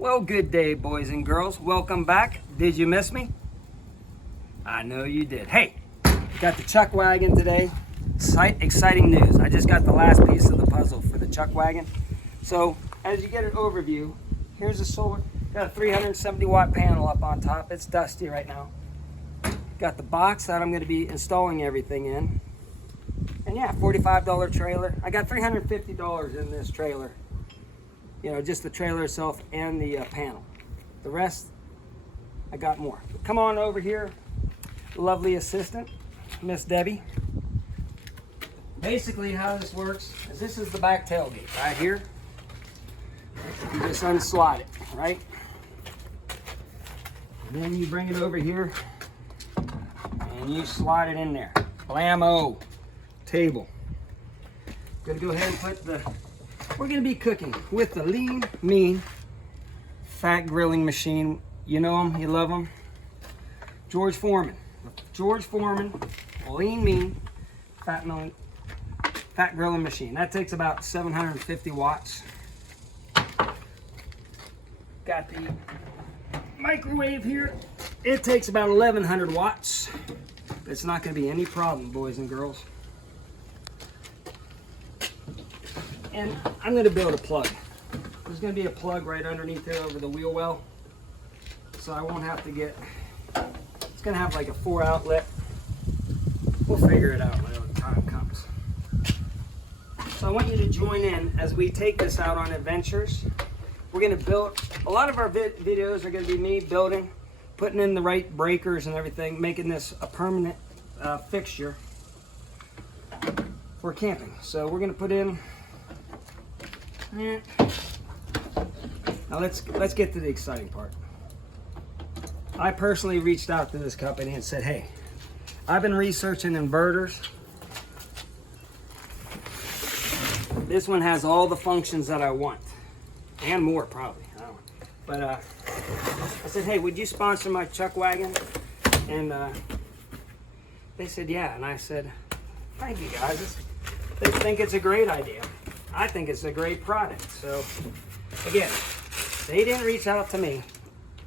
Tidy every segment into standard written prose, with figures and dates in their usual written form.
Well, good day, boys and girls. Welcome back. Did you miss me? I know you did. Hey, got the chuck wagon today. Exciting news. I just got the last piece of the puzzle for the chuck wagon. So, as you get an overview, here's the solar. Got a 370 watt panel up on top. It's dusty right now. Got the box that I'm going to be installing everything in. And yeah, $45 trailer. I got $350 in this trailer. You know, just the trailer itself and the panel. The rest, I got more. Come on over here, lovely assistant, Miss Debbie. Basically how this works is this is the back tailgate right here. You just unslide it, right? And then you bring it over here and you slide it in there. Blammo, table. Gonna go ahead and put the, we're gonna be cooking with the lean, mean, fat grilling machine. You know them, you love them. George Foreman, lean, mean, fat grilling machine. That takes about 750 watts. Got the microwave here. It takes about 1100 watts. It's not going to be any problem, boys and girls. And I'm going to build a plug. There's going to be a plug right underneath there over the wheel well. So I won't have to get, it's going to have like a 4 outlet. We'll figure it out when the time comes. So I want you to join in as we take this out on adventures. We're going to build, a lot of our videos are going to be me building, putting in the right breakers and everything, making this a permanent fixture for camping. So we're going to put in, now let's get to the exciting part. I personally reached out to this company and said, hey, I've been researching inverters. This one has all the functions that I want. And more, probably. I don't know. But I said, hey, would you sponsor my chuck wagon? And they said, yeah. And I said, thank you, guys. They think it's a great idea. I think it's a great product. So, again, they didn't reach out to me.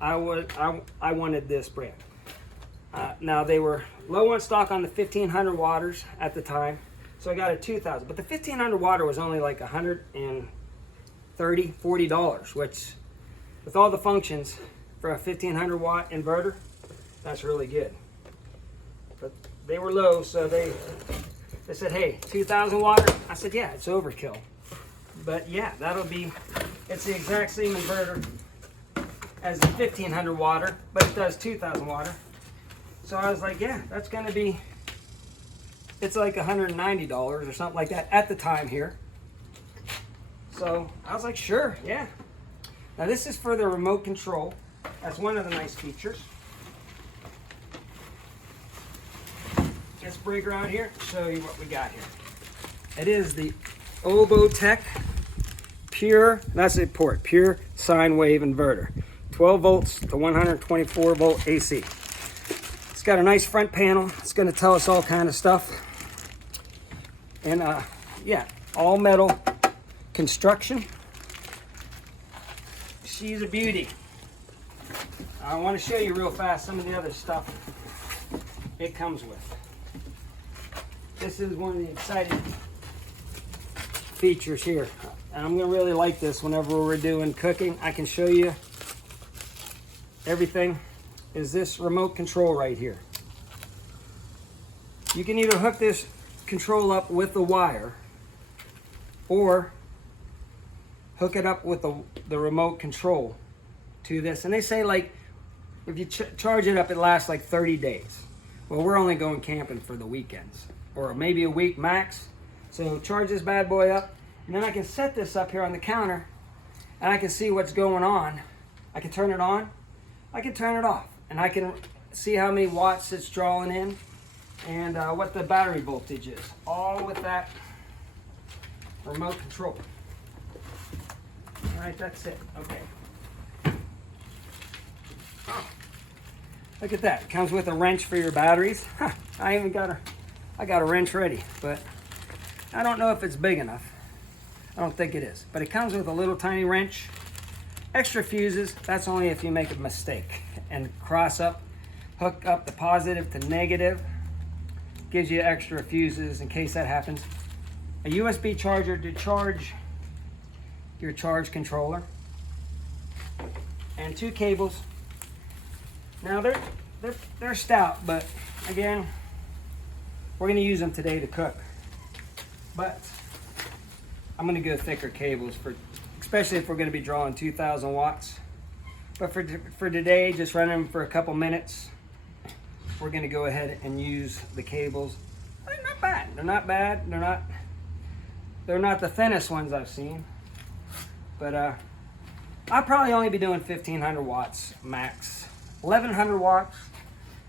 I wanted this brand. Now, they were low on stock on the 1500 watters at the time. So I got a 2000. But the 1500 watt was only like $130, $40, which with all the functions for a 1500 watt inverter, that's really good. But they were low, so they said, hey, 2000 watt. I said, yeah, it's overkill. But yeah, it's the exact same inverter as the 1500 watt, but it does 2000 watt. So I was like, yeah, that's gonna be, it's like $190 or something like that at the time here. So I was like, sure, yeah. Now this is for the remote control. That's one of the nice features. Let's break around here, show you what we got here. It is the Obotek pure, that's the port, pure sine wave inverter. 12 volts to 124 volt AC. It's got a nice front panel. It's gonna tell us all kind of stuff. And yeah, all metal construction. She's a beauty. I want to show you real fast some of the other stuff it comes with. This is one of the exciting features here. And I'm going to really like this whenever we're doing cooking. I can show you everything. Is this remote control right here. You can either hook this control up with the wire or hook it up with the remote control to this. And they say, like, if you charge it up, it lasts like 30 days. Well, we're only going camping for the weekends or maybe a week max. So charge this bad boy up, and then I can set this up here on the counter and I can see what's going on. I can turn it on, I can turn it off, and I can see how many watts it's drawing in and what the battery voltage is, all with that remote control. All right, that's it. Okay. Oh, look at that. It comes with a wrench for your batteries. Huh, I got a wrench ready, but I don't know if it's big enough. I don't think it is, but it comes with a little tiny wrench Extra fuses, that's only if you make a mistake. And cross up, hook up the positive to negative. Gives you extra fuses in case that happens. A USB charger to charge your charge controller. And 2 cables. Now they're stout, but again, we're gonna use them today to cook. But I'm gonna go thicker cables especially if we're gonna be drawing 2,000 watts. But for today, just running them for a couple minutes, we're gonna go ahead and use the cables. They're not bad. They're not bad. They're not the thinnest ones I've seen. But I'll probably only be doing 1,500 watts max. 1,100 watts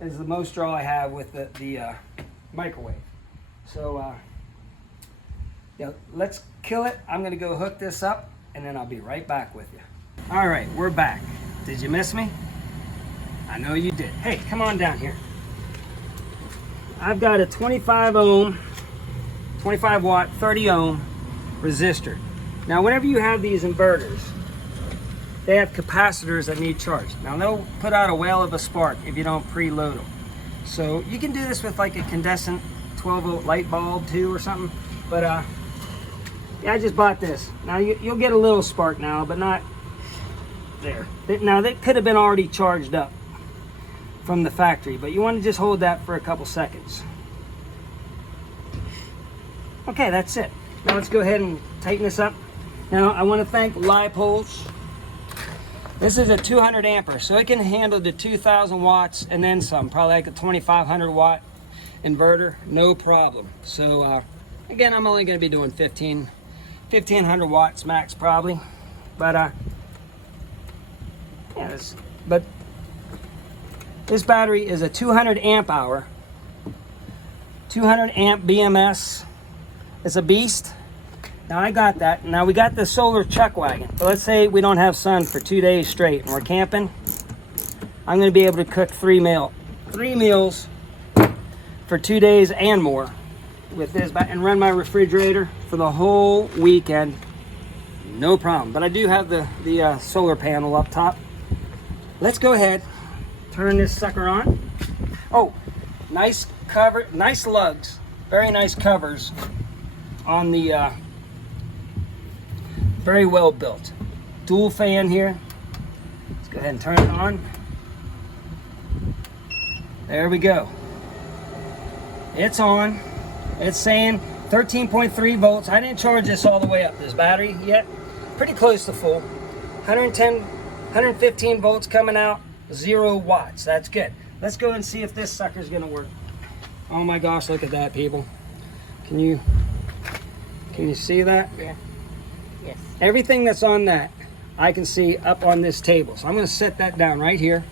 is the most draw I have with the microwave. So yeah, let's kill it. I'm gonna go hook this up and then I'll be right back with you. All right, we're back. Did you miss me? I know you did. Hey, come on down here. I've got a 25 watt, 30 ohm resistor. Now, whenever you have these inverters, they have capacitors that need charge. Now, they'll put out a whale of a spark if you don't preload them. So you can do this with like a condensant 12 volt light bulb too or something. But yeah, I just bought this. Now you'll get a little spark now, but not there. Now that could have been already charged up from the factory, but you want to just hold that for a couple seconds. Okay, that's it. Now let's go ahead and tighten this up. Now I want to thank Lipuls. This is a 200 ampere, so it can handle the 2,000 watts and then some, probably like a 2,500 watt inverter, no problem. So again, I'm only going to be doing 1,500 watts max probably, but yeah, this battery is a 200 amp hour, 200 amp BMS. It's a beast. Now I got that. Now we got the solar chuck wagon. But let's say we don't have sun for 2 days straight and we're camping. I'm going to be able to cook three meals for 2 days and more with this and run my refrigerator for the whole weekend. No problem. But I do have the solar panel up top. Let's go ahead, turn this sucker on. Oh, nice cover, nice lugs, very nice covers on the very well built. Dual fan here. Let's go ahead and turn it on. There we go. It's on. It's saying 13.3 volts. I didn't charge this all the way up, this battery, yet. Pretty close to full. 115 volts coming out, 0 watts. That's good. Let's go and see if this sucker's gonna work. Oh my gosh, look at that, people. Can you see that? Yeah. Yes. Everything that's on that, I can see up on this table. So I'm gonna set that down right here.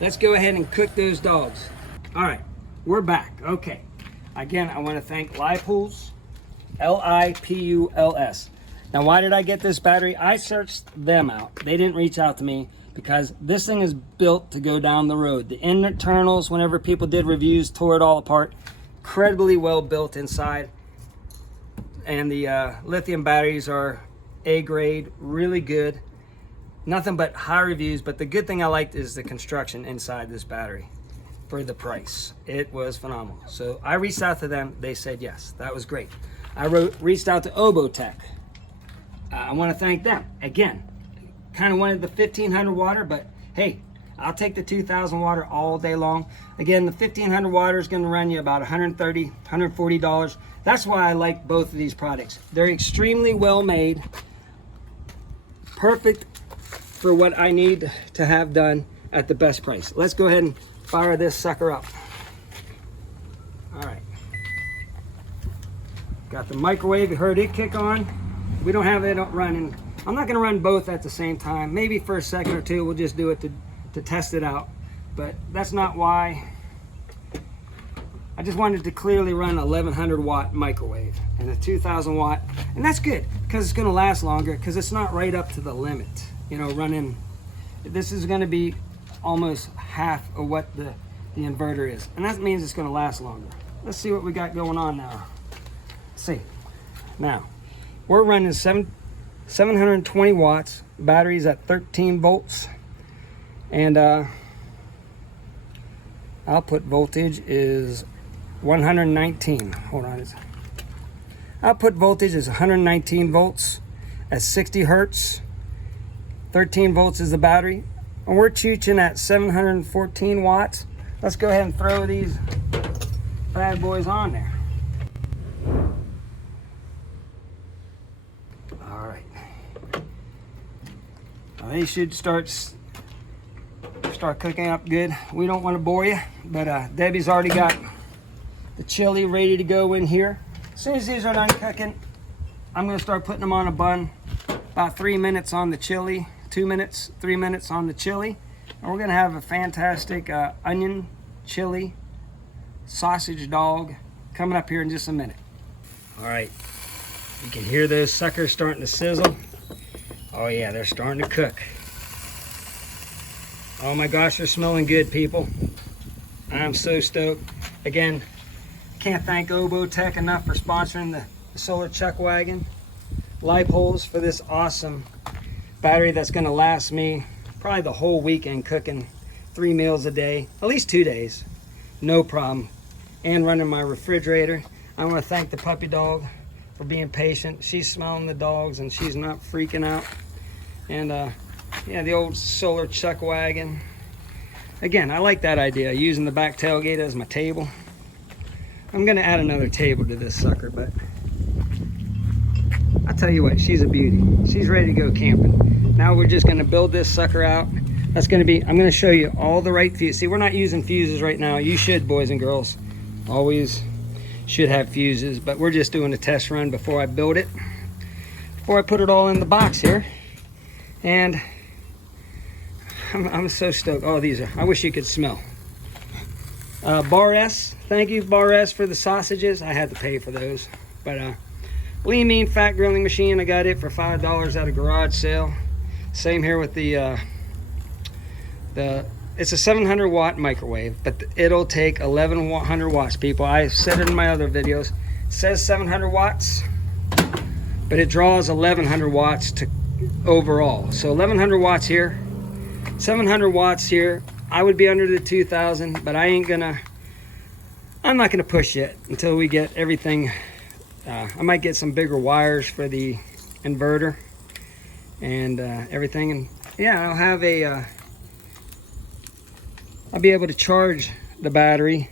Let's go ahead and cook those dogs. All right, we're back. Okay. Again, I want to thank Lipuls, Lipuls. Now, why did I get this battery? I searched them out. They didn't reach out to me because this thing is built to go down the road. The internals, whenever people did reviews, tore it all apart. Incredibly well built inside. And the lithium batteries are A grade, really good. Nothing but high reviews, but the good thing I liked is the construction inside this battery. For the price, it was phenomenal. So I reached out to them. They said yes. That was great. I reached out to Obotek. I want to thank them again. Kind of wanted the 1,500 water, but hey, I'll take the 2,000 water all day long. Again, the 1,500 water is going to run you about $130, $140. That's why I like both of these products. They're extremely well made, perfect for what I need to have done at the best price. Let's go ahead and fire this sucker up. All right. Got the microwave, you heard it kick on. We don't have it running. I'm not gonna run both at the same time. Maybe for a second or two, we'll just do it to test it out. But that's not why. I just wanted to clearly run a 1,100 watt microwave and a 2,000 watt. And that's good, because it's gonna last longer, because it's not right up to the limit. You know, running, this is gonna be almost half of what the inverter is, and that means it's going to last longer. Let's see what we got going on now. Let's see. Now we're running 720 watts. Battery's at 13 volts. And output voltage is 119. Hold on. Output voltage is 119 volts at 60 hertz. 13 volts is the battery. And we're chooching at 714 watts. Let's go ahead and throw these bad boys on there. All right. Now they should start cooking up good. We don't want to bore you, but Debbie's already got the chili ready to go in here. As soon as these are done cooking, I'm going to start putting them on a bun. About 3 minutes on the chili, 2 minutes, 3 minutes on the chili. And we're going to have a fantastic onion chili sausage dog coming up here in just a minute. All right, you can hear those suckers starting to sizzle. Oh yeah, they're starting to cook. Oh my gosh, they're smelling good, people. I'm so stoked. Again, can't thank Obotek enough for sponsoring the solar chuck wagon. Lipuls for this awesome battery that's going to last me probably the whole weekend, cooking 3 meals a day, at least 2 days, no problem. And running my refrigerator. I want to thank the puppy dog for being patient. She's smelling the dogs and she's not freaking out. And yeah, the old solar chuck wagon. Again, I like that idea, using the back tailgate as my table. I'm gonna add another table to this sucker, but I'll tell you what, she's a beauty. She's ready to go camping. Now we're just gonna build this sucker out. That's gonna be, I'm gonna show you all the right fuses. See, we're not using fuses right now. You should, boys and girls. Always should have fuses, but we're just doing a test run before I build it. Before I put it all in the box here. And I'm so stoked. Oh, these are, I wish you could smell. Bar S, thank you Bar S for the sausages. I had to pay for those. But lean mean fat grilling machine, I got it for $5 at a garage sale. Same here with the it's a 700 watt microwave, but it'll take 1100 watts, people. I said it in my other videos. It says 700 watts, but it draws 1100 watts to overall. So 1100 watts here, 700 watts here. I would be under the 2000, but I'm not gonna push it until we get everything. I might get some bigger wires for the inverter and everything, and yeah, I'll have a I'll be able to charge the battery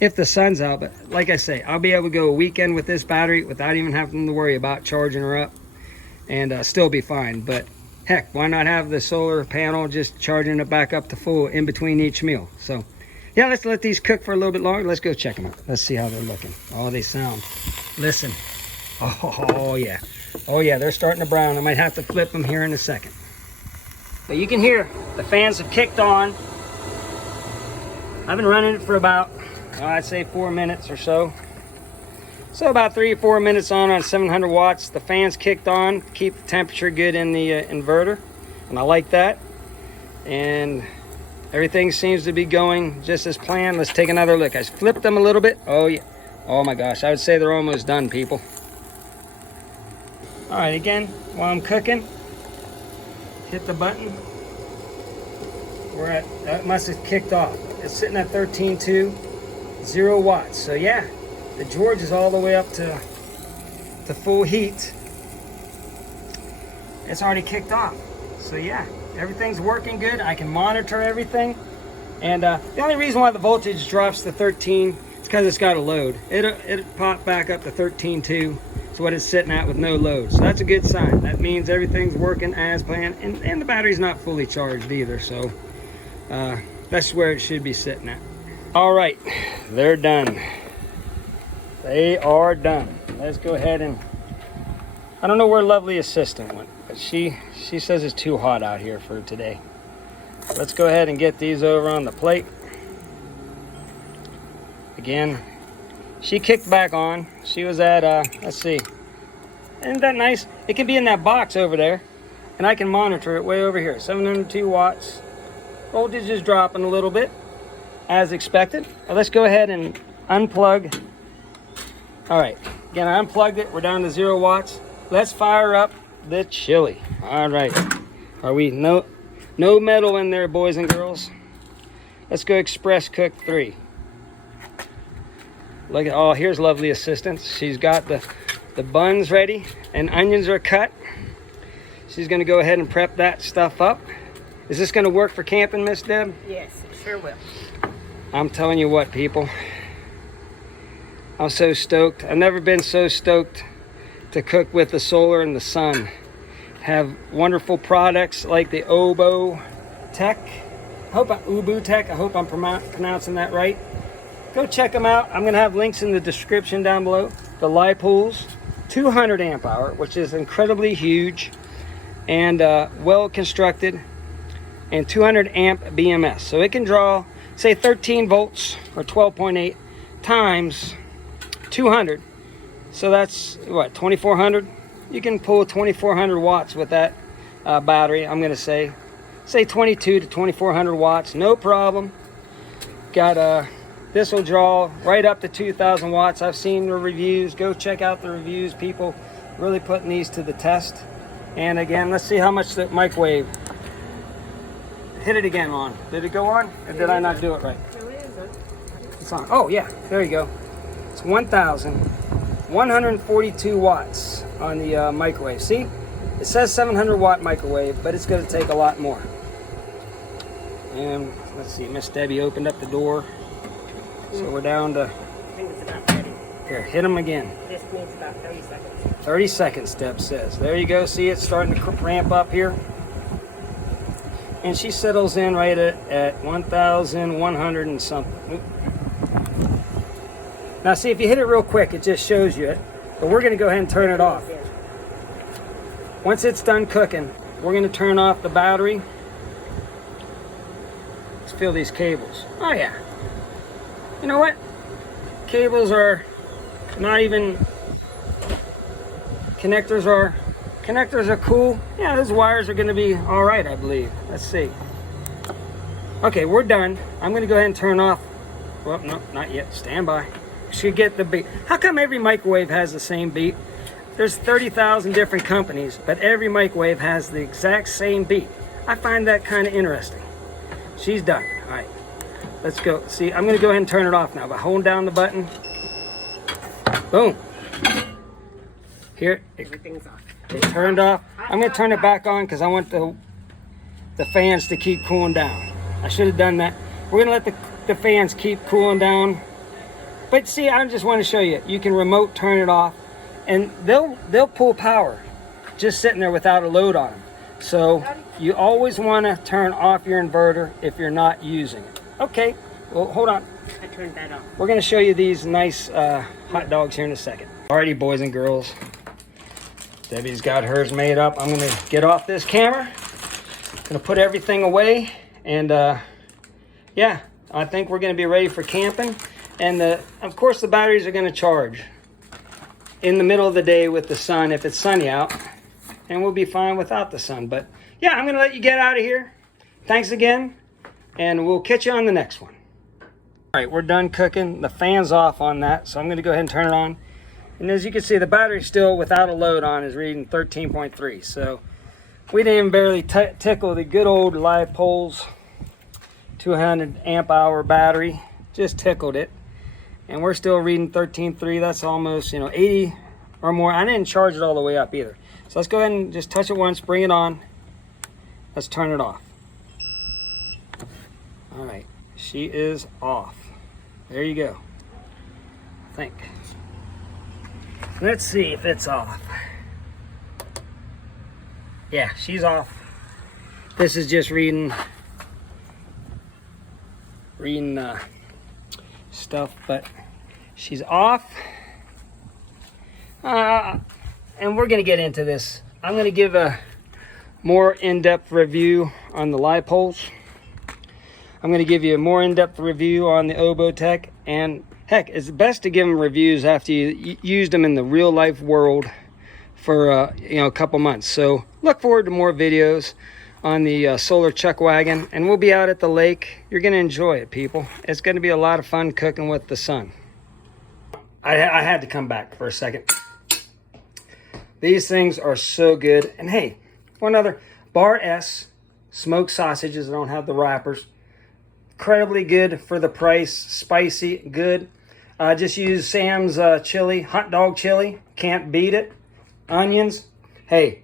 if the sun's out. But like I say, I'll be able to go a weekend with this battery without even having to worry about charging her up, and still be fine. But heck, why not have the solar panel just charging it back up to full in between each meal? So yeah, let's let these cook for a little bit longer. Let's go check them out. Let's see how they're looking. Oh, they sound, listen. Oh yeah, oh yeah, they're starting to brown. I might have to flip them here in a second. But you can hear the fans have kicked on. I've been running it for about, I'd say 4 minutes or so. So about 3 or 4 minutes on 700 watts. The fans kicked on, keep the temperature good in the inverter, and I like that. And everything seems to be going just as planned. Let's take another look. I flipped them a little bit. Oh yeah, oh my gosh, I would say they're almost done, people. All right, again, while I'm cooking, hit the button. We're at, that must have kicked off. It's sitting at 13.2, 0 watts. So yeah, the George is all the way up to full heat. It's already kicked off. So yeah, everything's working good. I can monitor everything. And the only reason why the voltage drops to 13 is because it's got a load. It'll pop back up to 13.2. It's what it's sitting at with no load. So that's a good sign. That means everything's working as planned. And the battery's not fully charged either. So that's where it should be sitting at. All right, they're done. They are done. Let's go ahead and, I don't know where lovely assistant went, but she says it's too hot out here for today. Let's go ahead and get these over on the plate. Again, she kicked back on. She was at, let's see, isn't that nice? It can be in that box over there, and I can monitor it way over here. 702 watts. Voltage is dropping a little bit, as expected. Well, let's go ahead and unplug. All right, again, I unplugged it. We're down to 0 watts. Let's fire up the chili. All right. Are we no metal in there, boys and girls? Let's go express cook 3. Look at, oh, here's lovely assistance. She's got the buns ready and onions are cut. She's gonna go ahead and prep that stuff up. Is this gonna work for camping, Miss Deb? Yes, it sure will. I'm telling you what, people. I'm so stoked. I've never been so stoked to cook with the solar and the sun. Have wonderful products like the Obotek. Oubotek. I hope I'm pronouncing that right. Go check them out. I'm going to have links in the description down below. The Lipuls, 200 amp hour, which is incredibly huge and well constructed, and 200 amp BMS. So it can draw, say, 13 volts or 12.8 times 200. So that's what, 2400? You can pull 2400 watts with that battery. I'm going to say 22 to 2400 watts, no problem. Got this will draw right up to 2000 watts. I've seen the reviews. Go check out the reviews. People really putting these to the test. And again, let's see how much the microwave. Hit it again on. Did it go on? Or did I not do it right? No, it isn't. It's on. Oh yeah, there you go. It's 1,142 watts on the microwave. See? It says 700 watt microwave, but it's going to take a lot more. And let's see, Miss Debbie opened up the door. So we're down to... I think it's about 30. Here, hit them again. This needs about 30 seconds. 30 seconds, Deb says. There you go. See, it's starting to ramp up here. And she settles in right at 1,100 and something. Oop. Now see, if you hit it real quick, it just shows you it. But we're going to go ahead and turn it off. Once it's done cooking, we're going to turn off the battery. Let's feel these cables. Oh yeah. You know what? Cables are not even... Connectors are cool. Yeah, those wires are going to be all right, I believe. Let's see. Okay, we're done. I'm going to go ahead and turn off. Well, no, not yet. Stand by. Should get the beep. How come every microwave has the same beep? There's 30,000 different companies, but every microwave has the exact same beep. I find that kind of interesting. She's done. All right, let's go. See, I'm going to go ahead and turn it off now by holding down the button. Boom. Here, Everything's off. it turned off. I'm going to turn it back on because I want the fans to keep cooling down. I should have done that. We're going to let the fans keep cooling down. But see, I just want to show you. You can remote turn it off, and they'll pull power just sitting there without a load on them. So you always want to turn off your inverter if you're not using it. Okay, well, hold on. I turned that off. We're going to show you these nice hot dogs here in a second. Alrighty, boys and girls. Debbie's got hers made up. I'm going to get off this camera. Going to put everything away. And yeah, I think we're going to be ready for camping. And of course, the batteries are going to charge in the middle of the day with the sun if it's sunny out. And we'll be fine without the sun. But yeah, I'm going to let you get out of here. Thanks again. And we'll catch you on the next one. All right, we're done cooking. The fan's off on that. So I'm going to go ahead and turn it on. And as you can see, the battery still without a load on is reading 13.3. So we didn't even barely tickle the good old Lipuls 200 amp hour battery. Just tickled it. And we're still reading 13.3. That's almost, 80 or more. I didn't charge it all the way up either. So let's go ahead and just touch it once, bring it on. Let's turn it off. All right, she is off. There you go. I think. Let's see if it's off. Yeah, she's off. This is just reading stuff, but she's off. And we're gonna get into this. I'm gonna give a more in-depth review on the Lipuls. I'm gonna give you a more in-depth review on the Obotek, and heck, it's best to give them reviews after you used them in the real life world for a couple months. So look forward to more videos on the solar chuck wagon, and we'll be out at the lake. You're gonna enjoy it, people. It's gonna be a lot of fun cooking with the sun. I had to come back for a second. These things are so good. And hey, one other, Bar S smoked sausages. I don't have the wrappers. Incredibly good for the price. Spicy, good. Just use Sam's chili, hot dog chili. Can't beat it. Onions. Hey,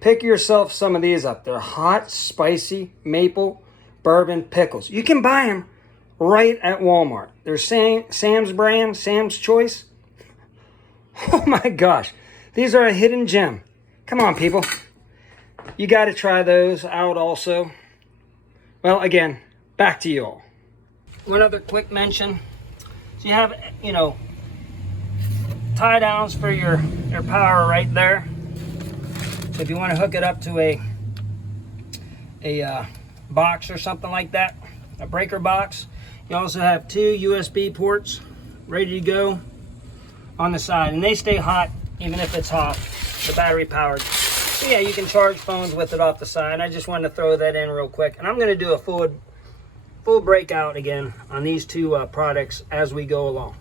pick yourself some of these up. They're hot, spicy, maple, bourbon pickles. You can buy them right at Walmart. They're Sam's brand, Sam's Choice. Oh my gosh. These are a hidden gem. Come on, people. You got to try those out also. Well, again, back to you all. One other quick mention. So you have, you know, tie downs for your power right there. So if you want to hook it up to a box or something like that, a breaker box. You also have 2 USB ports ready to go on the side, and they stay hot even if it's hot. The battery powered. So yeah, you can charge phones with it off the side. I just wanted to throw that in real quick, and I'm going to do a full breakout again on these 2 products as we go along.